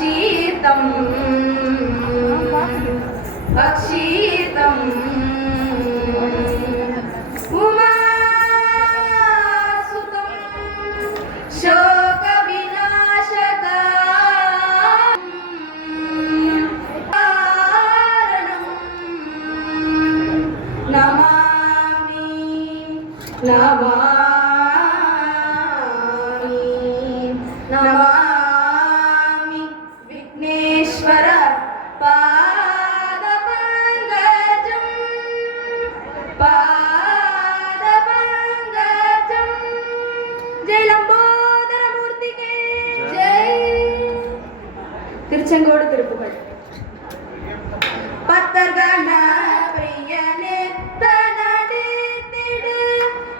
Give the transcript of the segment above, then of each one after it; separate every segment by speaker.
Speaker 1: భక్షీతం భక్షీతం ఉమాసుతం శోక వినాశక నమామి నమా ಭಕ್ತಗಣ ಪ್ರಿಯನೆ ತನಡೆ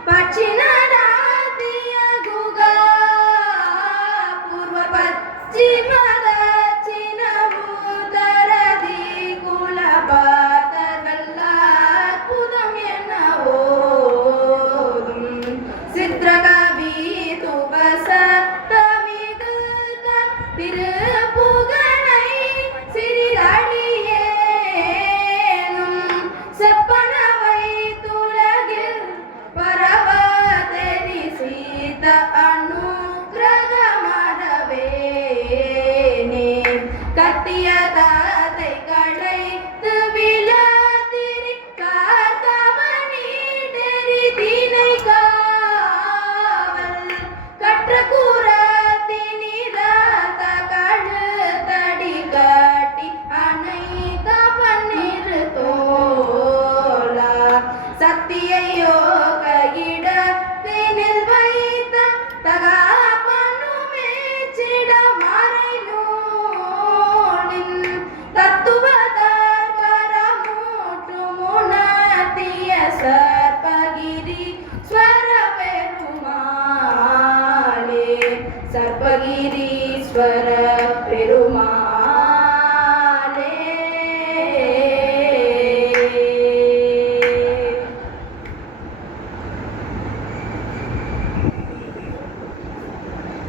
Speaker 1: ಪಕ್ಷಿನ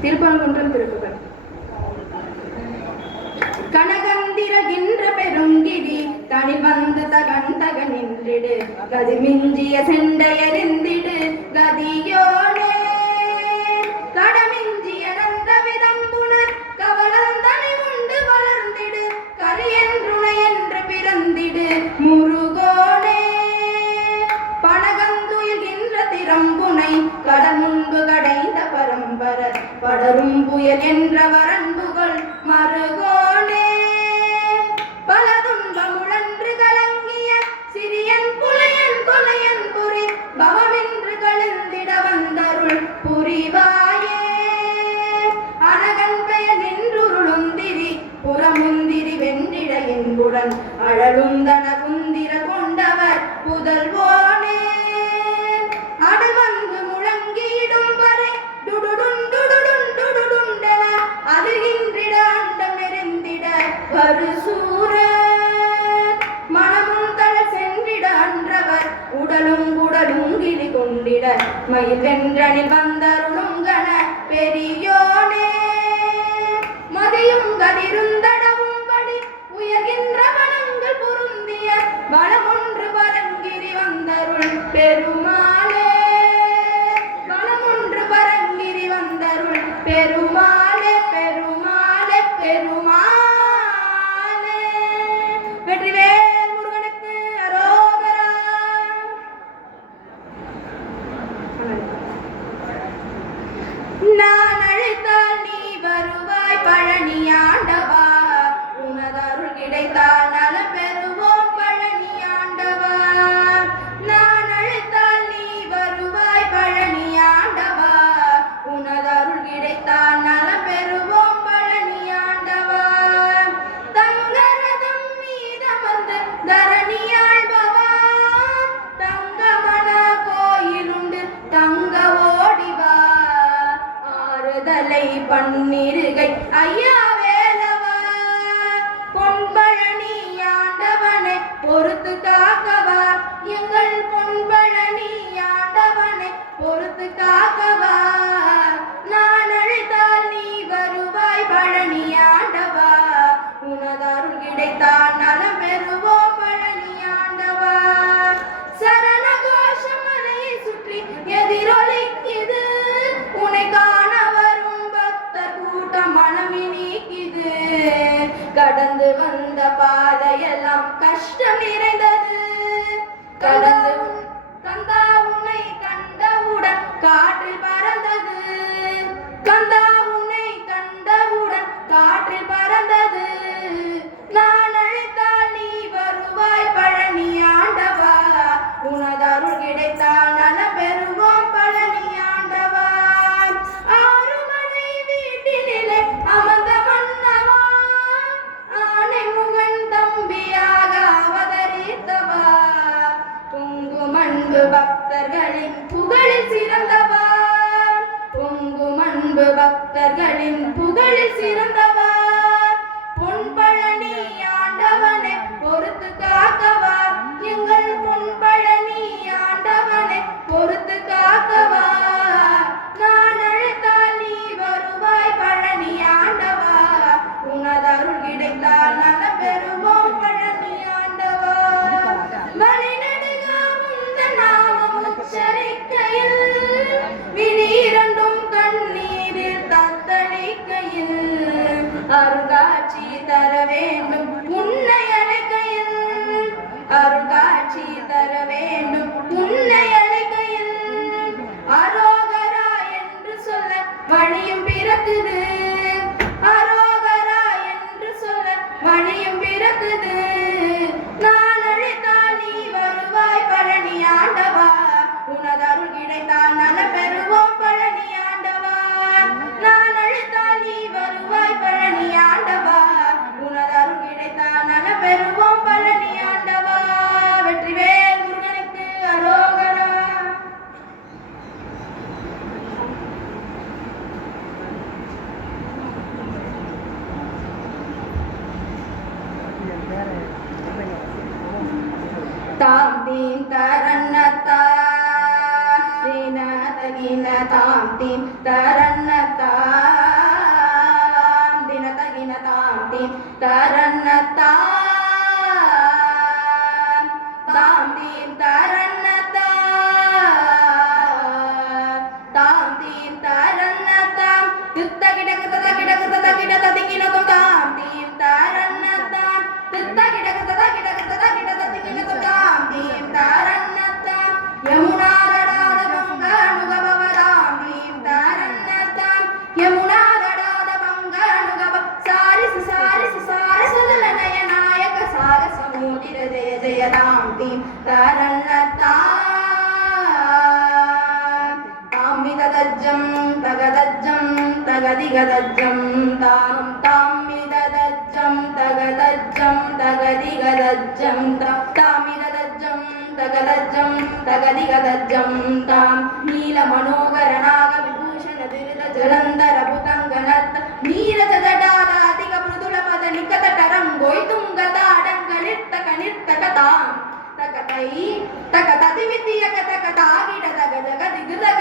Speaker 1: திருப்பாங்குன்றம் திருப்புகள் கனகந்திரகின்ற பெருங்கிடி தனி வந்து தகன் தகன் நின்றிடு. கதி மிஞ்சிய செண்டையறிந்திடு. கதியோன் உடன் அழலுந்தன குந்திர கொண்டவர் புதல்வோனே. அடமந்து முழங்கிடும் வரை டுடுடுண்டுடுண்டுடுண்டன அதிர்கின்றிட அண்டம் நெறிந்திட வரு சூர மனமுந்தள சென்றிட அன்றவர் உடலும் உடலும் கிளி கொண்டிட மயில் வென்றணி வந்தருளுங்கன பெரியோனே. மதியும் கதிருந்தன Madam, தரன் తగదజ్జం తగదిగదజ్జం తాం తామిదదజ్జం తగదజ్జం తగదిగదజ్జం తామిదదజ్జం తగదజ్జం తగదిగదజ్జం తాం నీల మనోహర నాగ విభూషణ దురిత జలంధర భుతంగనత్త నీర జగడాలాదిగ మృదుల పద నికత టరంగోయ్తుంగత అడంగనిర్త కనిర్తక తాం. తగతై తగ తదివితీయక తగ తాగిడ తగ జగ దిగుదగ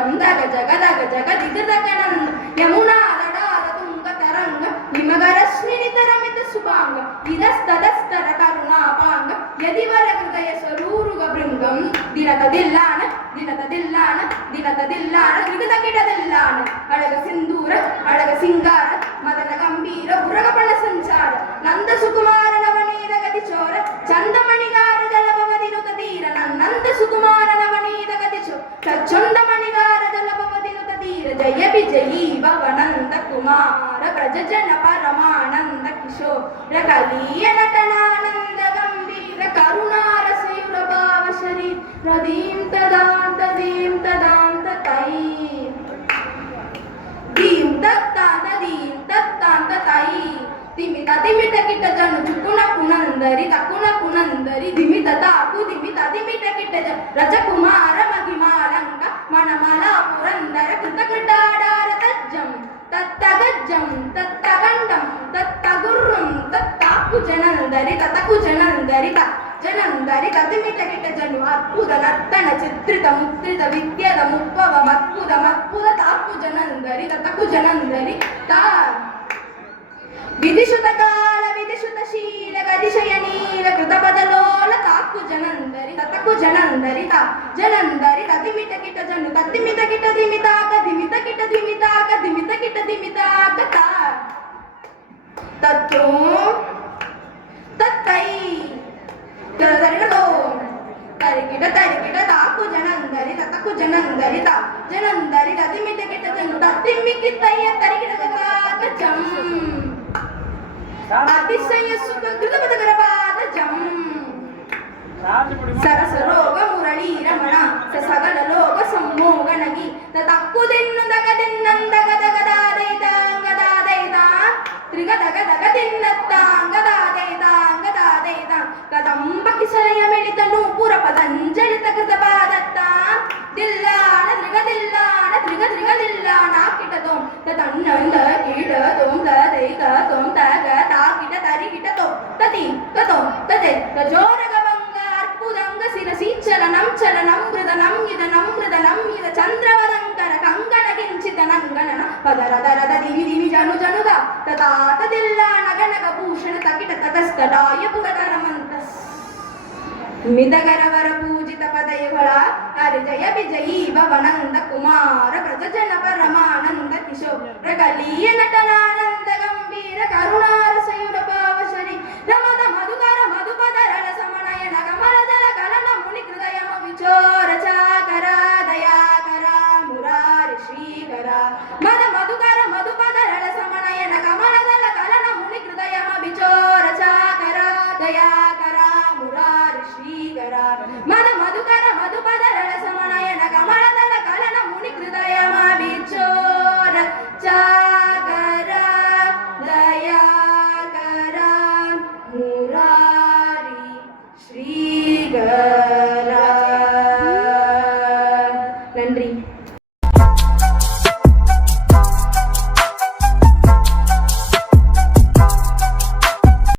Speaker 1: ಗಂಗಾಗ ಜಗದಾಗ ಜಗದಿಗದಾಗ ನನ್ನ ಯಮುನಾ ಅದಡ ತುಂಗ ತರಂಗ ನಿಮಗರಶ್ಮಿನಿ ತರಮಿತ ಶುಭಾಂಗ ಇರಸ್ತದಸ್ತರ ಕರುಣಾಪಾಂಗ ಯದಿವರ ಹೃದಯ ಸ್ವರೂರುಗ ಬೃಂಗಂ ದಿನತದಿಲ್ಲಾನ ದಿನತದಿಲ್ಲಾನ ದಿನತದಿಲ್ಲಾನ ತ್ರಿಗದ ಗಿಡದಿಲ್ಲಾನ ಅಳಗ ಸಿಂಧೂರ ಅಳಗ ಸಿಂಗಾರ ಮದನ ಗಂಭೀರ ಉರಗ ಬಣ ಸಂಚಾರ ನಂದ ಜಯ ವಿಜಯೀ ಭವನಂದ ಕುಮಾರ ಪ್ರಜಜನ ಪರಮಾನಂದ ಕಿಶೋರ ಕಲೀಯ ನಟನಾನಂದ ಗಂಭೀರ ಕರುಣಾರಸಯುರ ಭಾವ ಶರೀರ ರದೀಂ ತದಾಂತ ದೀಂ ತದಾಂತ ತೈ ದೀಂ ತತ್ತಾಂತ ದೀಂ ತತ್ತಾಂತ ತೈ ತಿಮಿತ ತಿಮಿತ ಕಿಟ್ಟ ಜನು ಚುಕುನ ಕುನಂದರಿ ತಕುನ ಕುನಂದರಿ ದಿಮಿತ ತಾಕು ದಿಮಿತ ದಿಮಿತ ಕಿಟ್ಟ ಜ ರಜಕುಮಾರ ಮಹಿಮಾಲಂಕ ಮಣಮಲ ಪುರಂದರ ಕೃತ ಕೃಟಾಡಾರ ತಜ್ಜಂ ತತ್ತಗಜ್ಜಂ ತತ್ತಗಂಡಂ ತತ್ತಗುರ್ರುಂ ತತ್ತಾಕು ಜನಂದರಿ ತತಕು ಜನಂದರಿ ತ జనందరి కదిమిట గిట జను అద్భుత నర్తన చిత్రిత ముద్రిత విద్యద ముప్పవ మత్పుద మత్పుద తాకు జనందరి తతకు జనందరి తా విధిశుత కాల విధిశుత శీల గతిశయ నీల కృతపదలోల తాక్కు జనందరి తతకు జనందరిత జనందరి తదిమిత కిట జను తత్తిమిత కిట దిమితాక దిమిత కిట దిమితాక దిమిత కిట దిమితాక తా கஜோரகபங்க அற்புதங்க சிரசி சலனம் சலனம் மிருதனம் இதனம் மிருதனம் இத சந்திரவரங்கர கங்கண கிஞ்சித நங்கணன பதரதரத திவி திவி ஜனு ஜனுத ததாத தில்ல நக நக பூஷண தகிட ததஸ்தடாய புரகர மந்தஸ் மிதகரவர பூஜித பதயுகள ஹரிஜய விஜயீ பவனந்த குமார பிரஜ ஜன பரமானந்த கிஷோர கலிய நட்டனா